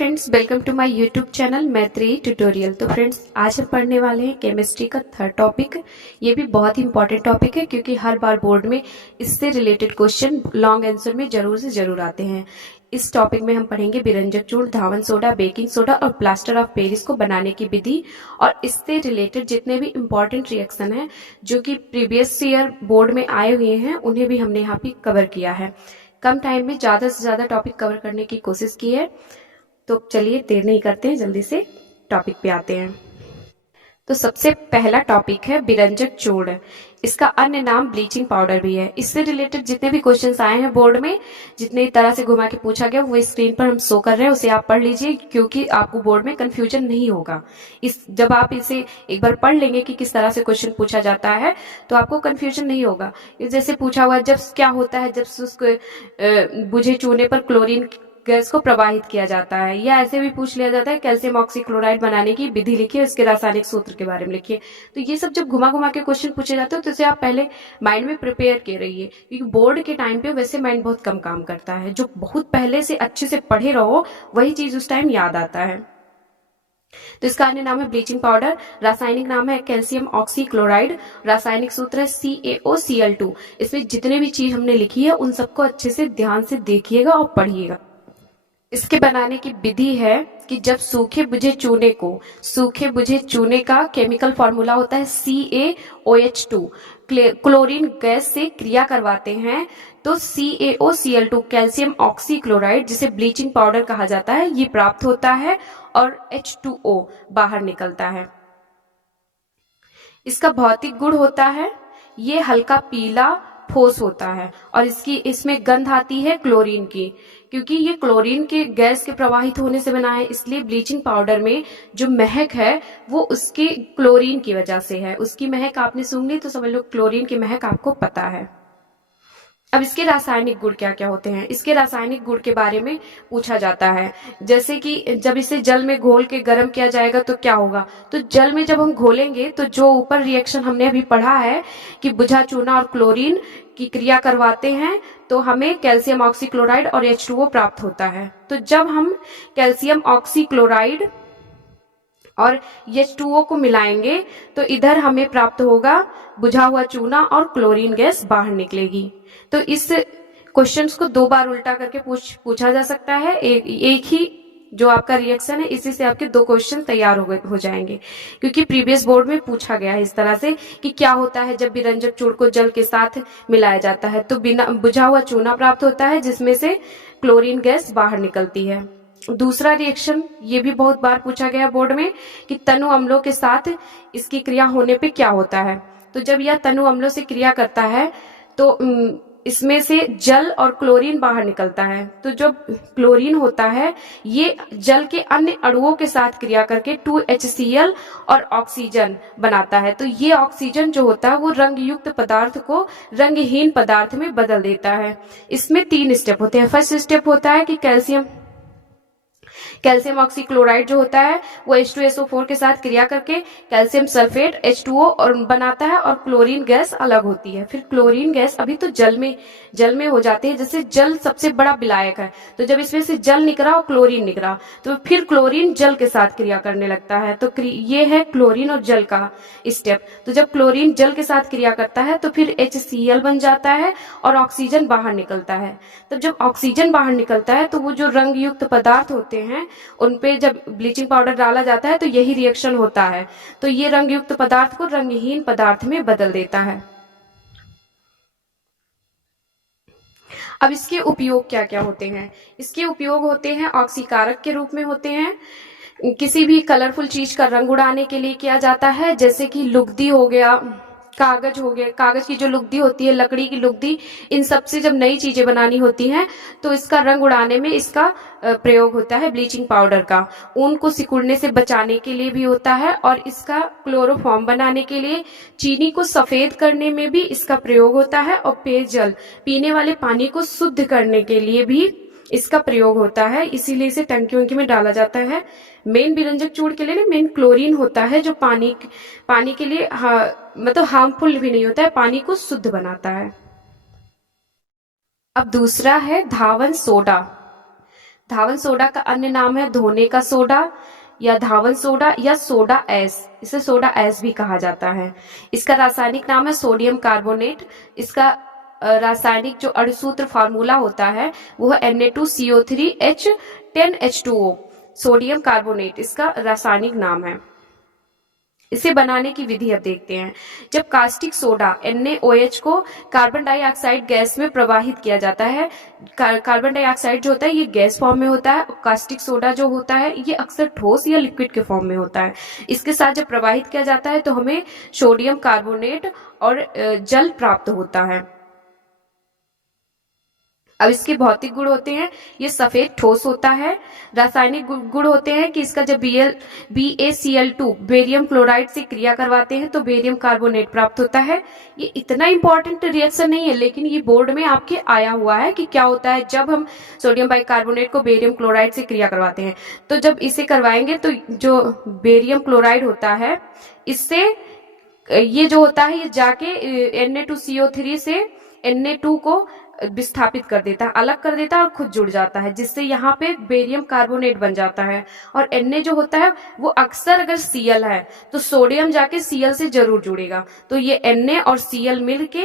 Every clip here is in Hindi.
Friends, welcome to my YouTube channel Maitri tutorial. तो फ्रेंड्स, आज हम पढ़ने वाले हैं केमिस्ट्री का थर्ड टॉपिक। ये भी बहुत ही इंपॉर्टेंट टॉपिक है क्योंकि हर बार बोर्ड में इससे रिलेटेड क्वेश्चन लॉन्ग आंसर में जरूर से जरूर आते हैं। इस टॉपिक में हम पढ़ेंगे विरंजक चूर्ण, धावन सोडा, बेकिंग सोडा और प्लास्टर ऑफ पेरिस को बनाने की विधि और इससे रिलेटेड जितने भी इंपॉर्टेंट रिएक्शन है जो कि प्रीवियस ईयर बोर्ड में आए हुए हैं उन्हें भी हमने यहाँ पे कवर किया है। कम टाइम में ज्यादा से ज्यादा टॉपिक कवर करने की कोशिश की है। तो चलिए देर नहीं करते हैं, जल्दी से टॉपिक पे आते हैं। तो सबसे पहला टॉपिक है विरंजक चूर्ण। इसका अन्य नाम ब्लीचिंग पाउडर भी है। इससे रिलेटेड जितने भी क्वेश्चंस आए हैं बोर्ड में, जितने तरह से घुमा के पूछा गया वो स्क्रीन पर हम शो कर रहे हैं, उसे आप पढ़ लीजिए क्योंकि आपको बोर्ड में कंफ्यूजन नहीं होगा। जब आप इसे एक बार पढ़ लेंगे कि किस तरह से क्वेश्चन पूछा जाता है तो आपको कंफ्यूजन नहीं होगा। जैसे पूछा हुआ जब क्या होता है जब उसको बुझे चूने पर क्लोरीन गैस को प्रवाहित किया जाता है, या ऐसे भी पूछ लिया जाता है कैल्शियम ऑक्सीक्लोराइड बनाने की विधि लिखिए, उसके रासायनिक सूत्र के बारे में लिखिए। तो ये सब जब घुमा घुमा के क्वेश्चन पूछे जाते हैं तो इसे आप पहले माइंड में प्रिपेयर के रहिए क्योंकि बोर्ड के टाइम पे वैसे माइंड बहुत कम काम करता है। जो बहुत पहले से अच्छे से पढ़े रहो वही चीज उस टाइम याद आता है। तो इसका अन्य नाम है ब्लीचिंग पाउडर, रासायनिक नाम है कैल्शियम ऑक्सीक्लोराइड, रासायनिक सूत्र है CaOCl2। इसमें जितने भी चीज हमने लिखी है उन सबको अच्छे से ध्यान से देखिएगा और पढ़िएगा। इसके बनाने की विधि है कि जब सूखे बुझे चूने का केमिकल फॉर्मूला होता है CaOH2, क्लोरीन गैस से क्रिया करवाते हैं तो CaOCl2 कैल्शियम ऑक्सीक्लोराइड जिसे ब्लीचिंग पाउडर कहा जाता है ये प्राप्त होता है और H2O बाहर निकलता है। इसका भौतिक गुण होता है ये हल्का पीला ठोस होता है और इसमें गंध आती है क्लोरीन की, क्योंकि ये क्लोरीन के गैस के प्रवाहित होने से बना है। इसलिए ब्लीचिंग पाउडर में जो महक है वो उसके क्लोरीन की वजह से है। उसकी महक आपने सुन ली तो समझ लो क्लोरीन की महक आपको पता है। अब इसके रासायनिक गुण क्या क्या होते हैं, इसके रासायनिक गुण के बारे में पूछा जाता है। जैसे कि जब इसे जल में घोल के गर्म किया जाएगा तो क्या होगा, तो जल में जब हम घोलेंगे तो जो ऊपर रिएक्शन हमने अभी पढ़ा है कि बुझा चूना और क्लोरीन की क्रिया करवाते हैं तो हमें कैल्शियम ऑक्सीक्लोराइड और H2O प्राप्त होता है। तो जब हम कैल्शियम ऑक्सीक्लोराइड और H2O को मिलाएंगे तो इधर हमें प्राप्त होगा बुझा हुआ चूना और क्लोरीन गैस बाहर निकलेगी। तो इस क्वेश्चंस को दो बार उल्टा करके पूछा जा सकता है। एक ही जो आपका रिएक्शन है इसी से आपके दो क्वेश्चन तैयार हो जाएंगे, क्योंकि प्रीवियस बोर्ड में पूछा गया है इस तरह से कि क्या होता है जब विरंजक चूर्ण को जल के साथ मिलाया जाता है। तो बिना बुझा हुआ चूना प्राप्त होता है जिसमें से क्लोरीन गैस बाहर निकलती है। दूसरा रिएक्शन ये भी बहुत बार पूछा गया बोर्ड में कि तनु अम्लों के साथ इसकी क्रिया होने पे क्या होता है। तो जब यह तनु अम्लों से क्रिया करता है तो इसमें से जल और क्लोरीन बाहर निकलता है। तो जो क्लोरीन होता है ये जल के अन्य अणुओं के साथ क्रिया करके 2HCl और ऑक्सीजन बनाता है। तो ये ऑक्सीजन जो होता है वो रंग युक्त पदार्थ को रंगहीन पदार्थ में बदल देता है। इसमें 3 स्टेप होते हैं। फर्स्ट स्टेप होता है कि कैल्शियम ऑक्सीक्लोराइड जो होता है वो H2SO4 के साथ क्रिया करके कैल्शियम सल्फेट H2O और बनाता है और क्लोरीन गैस अलग होती है। फिर क्लोरीन गैस अभी तो जल में हो जाती है। जैसे जल सबसे बड़ा विलायक है, तो जब इसमें से जल निकला और क्लोरीन निकला तो फिर क्लोरीन जल के साथ क्रिया करने लगता है। तो ये है क्लोरीन और जल का स्टेप। तो जब क्लोरीन जल के साथ क्रिया करता है तो फिर HCl बन जाता है और ऑक्सीजन बाहर निकलता है। तो जब ऑक्सीजन बाहर निकलता है तो वो जो रंग युक्त पदार्थ होते हैं उन पे जब ब्लीचिंग पाउडर डाला जाता है तो यही रिएक्शन होता है। तो ये रंग युक्त पदार्थ को रंगहीन पदार्थ में बदल देता है। अब इसके उपयोग क्या क्या होते हैं, इसके उपयोग होते हैं ऑक्सीकारक के रूप में होते हैं। किसी भी कलरफुल चीज का रंग उड़ाने के लिए किया जाता है, जैसे कि लुगदी हो गया, कागज हो गया, कागज की जो लुगदी होती है, लकड़ी की लुगदी, इन सब से जब नई चीजें बनानी होती हैं तो इसका रंग उड़ाने में इसका प्रयोग होता है ब्लीचिंग पाउडर का। ऊन को सिकुड़ने से बचाने के लिए भी होता है और इसका क्लोरोफॉर्म बनाने के लिए, चीनी को सफेद करने में भी इसका प्रयोग होता है और पेयजल पीने वाले पानी को शुद्ध करने के लिए भी इसका प्रयोग होता है। इसीलिए इसे टंकी में डाला जाता है। मेन विरंजक चूर्ण के लिए मेन क्लोरीन होता है जो पानी के लिए मतलब हार्मफुल भी नहीं होता है, पानी को शुद्ध बनाता है। अब दूसरा है धावन सोडा। धावन सोडा का अन्य नाम है धोने का सोडा या धावन सोडा या सोडा एस, इसे सोडा एस भी कहा जाता है। इसका रासायनिक नाम है सोडियम कार्बोनेट। इसका रासायनिक जो अणुसूत्र फार्मूला होता है वो है Na2CO3H10H2O, सोडियम कार्बोनेट इसका रासायनिक नाम है। इसे बनाने की विधि अब देखते हैं। जब कास्टिक सोडा NaOH को कार्बन डाइऑक्साइड गैस में प्रवाहित किया जाता है, कार्बन डाइऑक्साइड जो होता है ये गैस फॉर्म में होता है, कास्टिक सोडा जो होता है ये अक्सर ठोस या लिक्विड के फॉर्म में होता है। इसके साथ जब प्रवाहित किया जाता है तो हमें सोडियम कार्बोनेट और जल प्राप्त होता है। अब इसके भौतिक गुण होते हैं, ये सफेद ठोस होता है। रासायनिक गुण होते हैं कि इसका जब BaCl2 बेरियम क्लोराइड से क्रिया करवाते हैं तो बेरियम कार्बोनेट प्राप्त होता है। ये इतना इंपॉर्टेंट रिएक्शन नहीं है, लेकिन ये बोर्ड में आपके आया हुआ है कि क्या होता है जब हम सोडियम बाइकार्बोनेट को बेरियम क्लोराइड से क्रिया करवाते हैं। तो जब इसे करवाएंगे तो जो बेरियम क्लोराइड होता है इससे ये जो होता है ये जाके Na2CO3 से Na2 को विस्थापित कर देता है, अलग कर देता है और खुद जुड़ जाता है, जिससे यहाँ पे बेरियम कार्बोनेट बन जाता है। और Na जो होता है वो अक्सर अगर Cl है तो सोडियम जाके Cl से जरूर जुड़ेगा, तो ये Na और Cl मिलके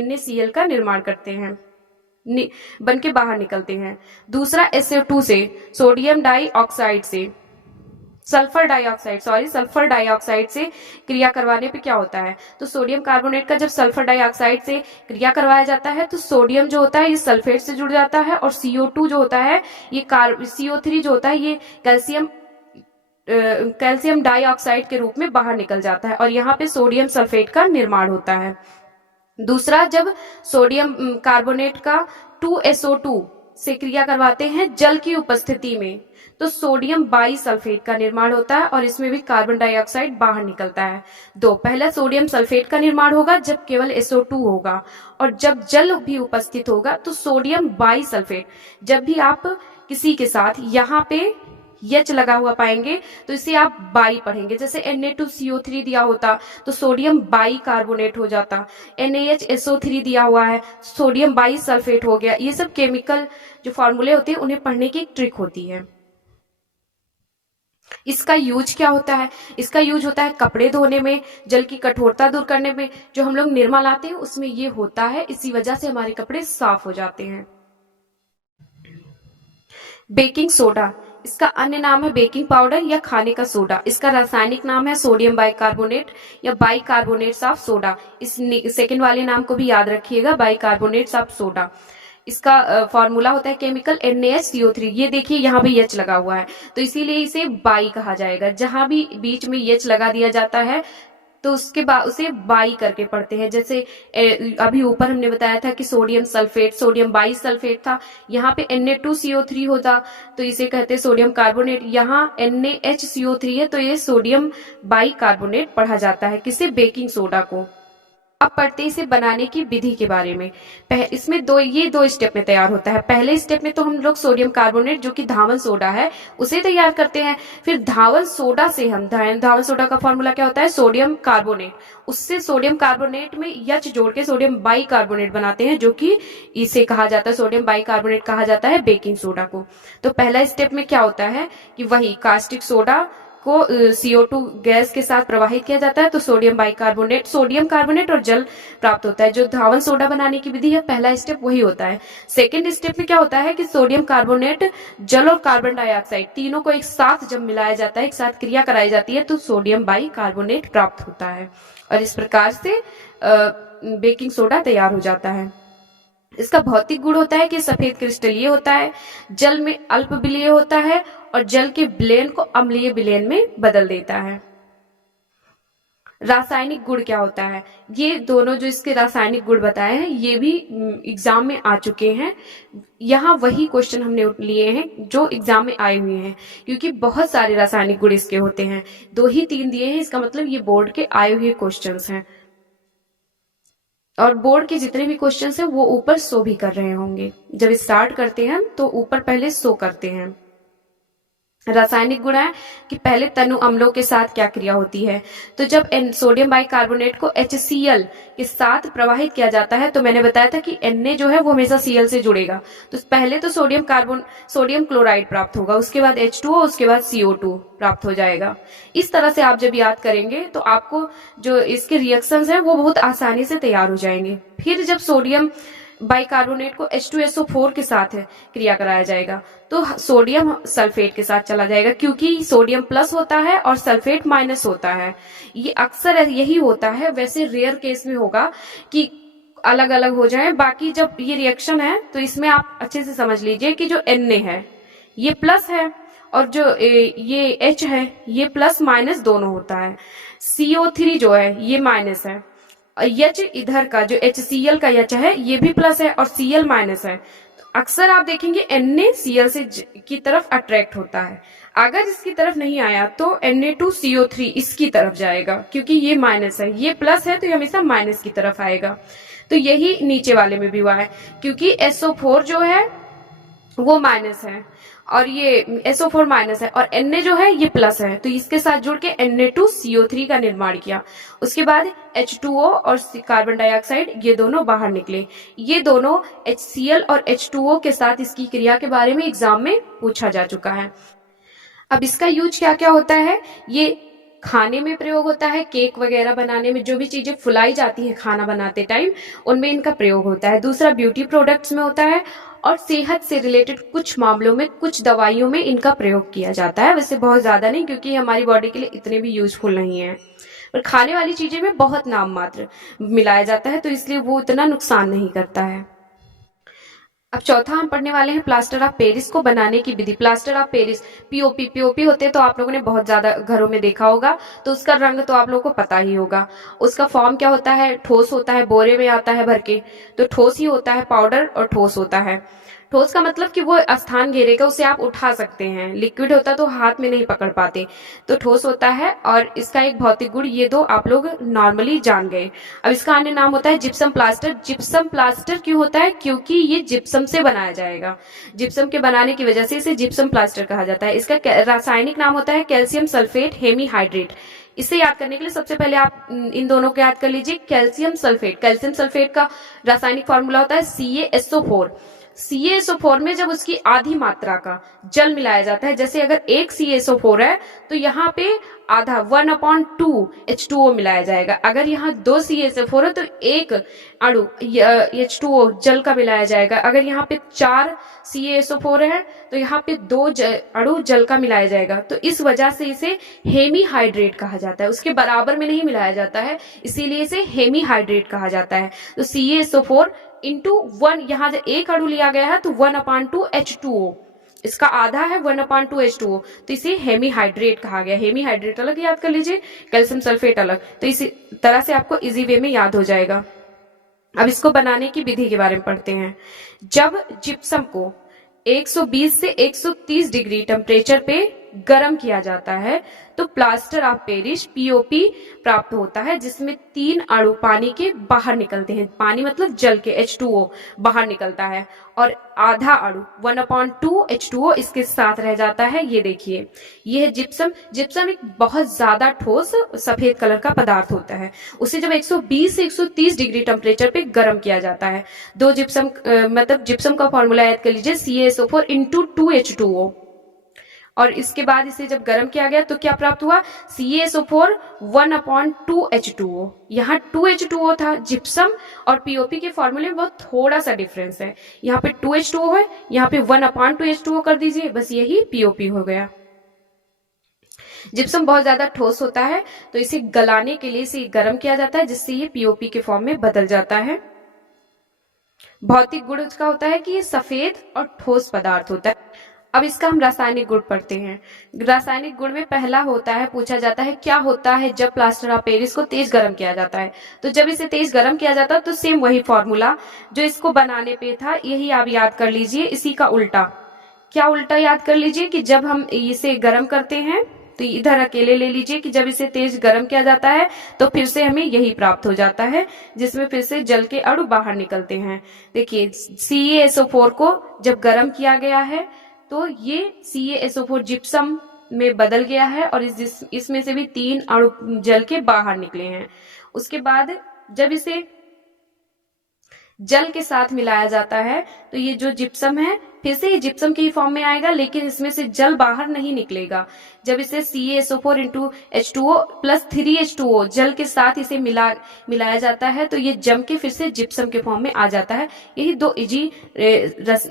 NaCl का निर्माण करते हैं, बन के बाहर निकलते हैं। दूसरा SO2 से, सोडियम डाइऑक्साइड से, सल्फर डाइऑक्साइड से क्रिया करवाने पे क्या होता है, तो सोडियम कार्बोनेट का जब सल्फर डाइऑक्साइड से क्रिया करवाया जाता है तो सोडियम जो होता है ये सल्फेट से जुड़ जाता है और CO2 जो होता है ये CO3 जो होता है ये कैल्शियम डाइऑक्साइड के रूप में बाहर निकल जाता है और यहाँ पे सोडियम सल्फेट का निर्माण होता है। दूसरा, जब सोडियम कार्बोनेट का 2SO2 से क्रिया करवाते हैं जल की उपस्थिति में तो सोडियम बाई सल्फेट का निर्माण होता है और इसमें भी कार्बन डाइऑक्साइड बाहर निकलता है। पहला सोडियम सल्फेट का निर्माण होगा जब केवल SO2 होगा, और जब जल भी उपस्थित होगा तो सोडियम बाई सल्फेट। जब भी आप किसी के साथ यहाँ पे H लगा हुआ पाएंगे तो इसे आप बाई पढ़ेंगे, जैसे Na2CO3 दिया होता तो सोडियम बाई कार्बोनेट हो जाता, NaHSO3 दिया हुआ है सोडियम बाई सल्फेट हो गया। ये सब केमिकल जो फॉर्मूले होते हैं उन्हें पढ़ने की एक ट्रिक होती है। इसका यूज क्या होता है, इसका यूज होता है कपड़े धोने में, जल की कठोरता दूर करने में, जो हम लोग निरमा लाते हैं उसमें ये होता है, इसी वजह से हमारे कपड़े साफ हो जाते हैं। बेकिंग सोडा, इसका अन्य नाम है बेकिंग पाउडर या खाने का सोडा। इसका रासायनिक नाम है सोडियम बाइकार्बोनेट या बाइकार्बोनेट्स ऑफ सोडा। इस सेकंड वाले नाम को भी याद रखिएगा, बाइकार्बोनेट्स ऑफ सोडा। इसका फॉर्मूला होता है केमिकल NaCO3। ये देखिए यहाँ भी H लगा हुआ है तो इसीलिए इसे बाई कहा जाएगा। जहां भी बीच में H लगा दिया जाता है तो उसके बाद उसे बाई करके पढ़ते हैं। जैसे अभी ऊपर हमने बताया था कि sodium sulphate, sodium by sulphate था, यहाँ पे Na2CO3 होता तो इसे कहते हैं सोडियम कार्बोनेट। यहाँ NaHCO3 है तो ये सोडियम बाई कार्बोनेट पढ़ा जाता है, किसे, बेकिंग सोडा को। अब पढ़ते हैं इसे बनाने की विधि के बारे में। इसमें दो स्टेप में तैयार होता है। पहले स्टेप में तो हम लोग सोडियम कार्बोनेट जो कि धावन सोडा है उसे तैयार करते हैं। फिर धावन सोडा से हम धावन सोडा का फॉर्मूला क्या होता है, सोडियम कार्बोनेट, उससे सोडियम कार्बोनेट में H जोड़ के सोडियम बाई कार्बोनेट बनाते हैं, जो कि इसे कहा जाता है, सोडियम बाई कार्बोनेट कहा जाता है बेकिंग सोडा को। तो पहला स्टेप में क्या होता है कि वही कास्टिक सोडा को CO2 गैस के साथ प्रवाहित किया जाता है तो सोडियम कार्बोनेट और जल प्राप्त होता है। जो धावन सोडा बनाने की विधि है पहला स्टेप वही होता है। सेकेंड स्टेप में क्या होता है कि सोडियम कार्बोनेट, जल और कार्बन डाइऑक्साइड तीनों को एक साथ जब मिलाया जाता है, एक साथ क्रिया कराई जाती है तो सोडियम बाई कार्बोनेट प्राप्त होता है और इस प्रकार से बेकिंग सोडा तैयार हो जाता है। इसका भौतिक गुण होता है कि सफेद क्रिस्टलीय होता है, जल में अल्प विलेय होता है और जल के विलयन को अम्लीय विलयन में बदल देता है। रासायनिक गुण क्या होता है, ये दोनों जो इसके रासायनिक गुण बताए हैं ये भी एग्जाम में आ चुके हैं। यहाँ वही क्वेश्चन हमने लिए हैं जो एग्जाम में आए हुए हैं, क्योंकि बहुत सारे रासायनिक गुण इसके होते हैं। 2 ही 3 दिए हैं, इसका मतलब ये बोर्ड के आए हुए क्वेश्चंस हैं और बोर्ड के जितने भी क्वेश्चंस हैं वो ऊपर शो भी कर रहे होंगे। जब स्टार्ट करते हैं तो ऊपर पहले शो करते हैं। रासायनिक गुण है कि पहले तनु अम्लों के साथ क्या क्रिया होती है। तो जब सोडियम बाइकार्बोनेट को HCl के साथ प्रवाहित किया जाता है, तो मैंने बताया था कि Na जो है वो हमेशा Cl से जुड़ेगा। तो पहले तो सोडियम क्लोराइड प्राप्त होगा, उसके बाद H2O, उसके बाद CO2 प्राप्त हो जाएगा। इस तरह से आप जब याद करेंगे तो आपको जो इसके रिएक्शंस हैं वो बहुत आसानी से तैयार हो जाएंगे। फिर जब सोडियम बाइकार्बोनेट को H2SO4 के साथ क्रिया कराया जाएगा तो सोडियम सल्फेट के साथ चला जाएगा, क्योंकि सोडियम प्लस होता है और सल्फेट माइनस होता है। ये अक्सर यही होता है, वैसे रेयर केस में होगा कि अलग अलग हो जाए। बाकी जब ये रिएक्शन है तो इसमें आप अच्छे से समझ लीजिए कि जो Na है ये प्लस है और जो ये H है ये प्लस माइनस दोनों होता है। CO3 जो है ये माइनस है। H इधर का जो HCl का H है ये भी प्लस है और Cl माइनस है। तो अक्सर आप देखेंगे Na Cl से की तरफ अट्रैक्ट होता है। अगर इसकी तरफ नहीं आया तो Na2CO3 इसकी तरफ जाएगा, क्योंकि ये माइनस है, ये प्लस है तो ये हमेशा माइनस की तरफ आएगा। तो यही नीचे वाले में भी हुआ है, क्योंकि SO4 जो है वो माइनस है और ये SO4 माइनस है और Na जो है ये प्लस है, तो इसके साथ जुड़ के Na2CO3 का निर्माण किया। उसके बाद H2O और कार्बन डाइऑक्साइड ये दोनों बाहर निकले। ये दोनों HCl और H2O के साथ इसकी क्रिया के बारे में एग्जाम में पूछा जा चुका है। अब इसका यूज क्या क्या होता है, ये खाने में प्रयोग होता है, केक वगैरह बनाने में, जो भी चीजें फुलाई जाती है खाना बनाते टाइम उनमें इनका प्रयोग होता है। दूसरा ब्यूटी प्रोडक्ट्स में होता है और सेहत से रिलेटेड कुछ मामलों में, कुछ दवाइयों में इनका प्रयोग किया जाता है। वैसे बहुत ज्यादा नहीं, क्योंकि हमारी बॉडी के लिए इतने भी यूजफुल नहीं है, पर खाने वाली चीजें में बहुत नाम मात्र मिलाया जाता है, तो इसलिए वो इतना नुकसान नहीं करता है। अब चौथा हम पढ़ने वाले हैं प्लास्टर ऑफ पेरिस को बनाने की विधि। प्लास्टर ऑफ पेरिस पीओपी होते तो आप लोगों ने बहुत ज्यादा घरों में देखा होगा, तो उसका रंग तो आप लोगों को पता ही होगा। उसका फॉर्म क्या होता है, ठोस होता है, बोरे में आता है भर के, तो ठोस ही होता है, पाउडर और ठोस होता है। ठोस का मतलब कि वो स्थान घेरेगा, उसे आप उठा सकते हैं। लिक्विड होता तो हाथ में नहीं पकड़ पाते, तो ठोस होता है। और इसका एक भौतिक गुण, ये दो आप लोग नॉर्मली जान गए। अब इसका अन्य नाम होता है जिप्सम प्लास्टर। जिप्सम प्लास्टर क्यों होता है, क्योंकि ये जिप्सम से बनाया जाएगा। जिप्सम के बनाने की वजह से इसे जिप्सम प्लास्टर कहा जाता है। इसका रासायनिक नाम होता है कैल्शियम सल्फेट हेमीहाइड्रेट। इसे याद करने के लिए सबसे पहले आप इन दोनों को याद कर लीजिए। कैल्शियम सल्फेट, कैल्शियम सल्फेट का रासायनिक फॉर्मूला होता है CaSO4। CaSO4 में जब उसकी आधी मात्रा का जल मिलाया जाता है, जैसे अगर एक CaSO4 है तो यहाँ पे आधा 1/2 H2O मिलाया जाएगा। अगर यहाँ 2 CaSO4 है तो एक अणु H2O जल का मिलाया जाएगा। अगर यहाँ पे 4 CaSO4 है तो यहाँ पे 2 अणु जल का मिलाया जाएगा। तो इस वजह से इसे हेमीहाइड्रेट कहा जाता है। उसके बराबर में नहीं मिलाया जाता है, इसीलिए इसे हेमीहाइड्रेट कहा जाता है। तो CaSO4 इंटू 1, यहाँ से एक अणु लिया गया है तो 1/2 H2O, इसका आधा है 1/2 H2O, तो इसे हेमीहाइड्रेट कहा गया। हेमीहाइड्रेट अलग याद कर लीजिए, कैल्शियम सल्फेट अलग, तो इसी तरह से आपको इजी वे में याद हो जाएगा। अब इसको बनाने की विधि के बारे में पढ़ते हैं। जब जिप्सम को 120 से 130 डिग्री टेम्परेचर पे गर्म किया जाता है तो प्लास्टर ऑफ पेरिस POP प्राप्त होता है, जिसमें 3 अणु पानी के बाहर निकलते हैं। पानी मतलब जल के H2O बाहर निकलता है और आधा अणु 1/2 H2O इसके साथ रह जाता है। ये देखिए, ये है जिप्सम। जिप्सम एक बहुत ज्यादा ठोस सफेद कलर का पदार्थ होता है। उसे जब 120 से 130 डिग्री टेम्परेचर पे गर्म किया जाता है, दो जिप्सम मतलब जिप्सम का फॉर्मूला याद कर लीजिए CaSO4 × 2 H2O। और इसके बाद इसे जब गर्म किया गया तो क्या प्राप्त हुआ, CaSO4 1/2 H2O। यहाँ 2 H2O था। जिप्सम और POP के फॉर्मूले में बहुत थोड़ा सा डिफरेंस है। यहाँ पे 2 H2O है, यहाँ पे 1/2 H2O कर दीजिए, बस यही POP हो गया। जिप्सम बहुत ज्यादा ठोस होता है, तो इसे गलाने के लिए इसे गर्म किया जाता है, जिससे ये POP के फॉर्म में बदल जाता है। भौतिक गुण उसका होता है कि ये सफेद और ठोस पदार्थ होता है। अब इसका हम रासायनिक गुण पढ़ते हैं। रासायनिक गुण में पहला होता है, पूछा जाता है क्या होता है जब प्लास्टर ऑफ पेरिस को तेज गर्म किया जाता है। तो जब इसे तेज गर्म किया जाता है तो सेम वही फॉर्मूला जो इसको बनाने पे था, यही आप याद कर लीजिए। इसी का उल्टा, क्या उल्टा याद कर लीजिए कि जब हम इसे गर्म करते हैं तो इधर अकेले ले लीजिए कि जब इसे तेज गर्म किया जाता है तो फिर से हमें यही प्राप्त हो जाता है, जिसमें फिर से जल के अणु बाहर निकलते हैं। देखिए CaSO4 को जब गर्म किया गया है तो ये CaSO4 जिप्सम में बदल गया है और इसमें से भी 3 अणु जल के बाहर निकले हैं। उसके बाद जब इसे जल के साथ मिलाया जाता है तो ये जो जिप्सम है फिर से ये जिप्सम के ही फॉर्म में आएगा, लेकिन इसमें से जल बाहर नहीं निकलेगा। जब इसे CaSO4 into H2O plus 3H2O जल के साथ इसे मिलाया जाता है तो ये जम के फिर से जिप्सम के फॉर्म में आ जाता है। यही 2 इजी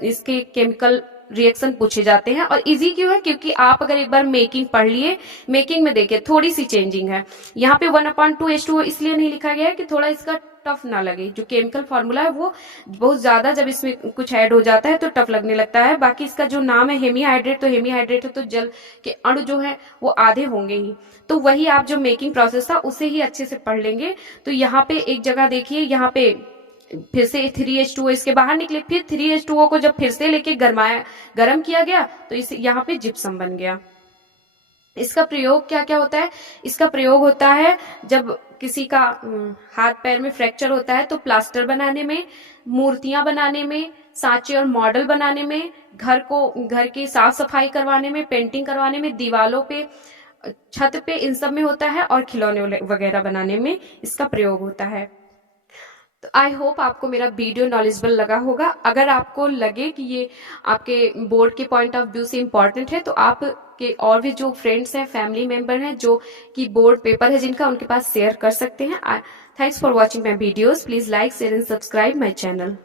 इसके केमिकल रिएक्शन पूछे जाते हैं। और इजी क्यों है? क्योंकि आप अगर एक बार मेकिंग पढ़ लिए, मेकिंग में देखिए थोड़ी सी चेंजिंग है। यहाँ पे 1/2H2O इसलिए नहीं लिखा गया है कि थोड़ा इसका टफ ना लगे। जो केमिकल फॉर्मूला है वो बहुत ज्यादा जब इसमें कुछ ऐड हो जाता है तो टफ लगने लगता है। बाकी इसका जो नाम है हेमीहाइड्रेट, तो हेमीहाइड्रेट है तो जल के अणु जो है वो आधे होंगे ही, तो वही आप जो मेकिंग प्रोसेस था उसे ही अच्छे से पढ़ लेंगे। तो यहाँ पे एक जगह देखिए, यहाँ पे फिर से 3H2O इसके बाहर निकले, फिर 3H2O को जब फिर से लेके गर्म किया गया तो इस यहाँ पे जिप्सम बन गया। इसका प्रयोग क्या क्या होता है? इसका प्रयोग होता है जब किसी का हाथ पैर में फ्रैक्चर होता है तो प्लास्टर बनाने में, मूर्तियां बनाने में, सांचे और मॉडल बनाने में, घर की साफ सफाई करवाने में, पेंटिंग करवाने में, दीवालों पे, छत पे, इन सब में होता है, और खिलौने वगैरह बनाने में इसका प्रयोग होता है। तो आई होप आपको मेरा वीडियो नॉलेजेबल लगा होगा। अगर आपको लगे कि ये आपके बोर्ड के पॉइंट ऑफ व्यू से इम्पोर्टेंट है तो आप के और भी जो फ्रेंड्स हैं, फैमिली मेंबर हैं जो कि बोर्ड पेपर है जिनका, उनके पास शेयर कर सकते हैं। Thanks for watching my videos. Please like, share and subscribe my channel.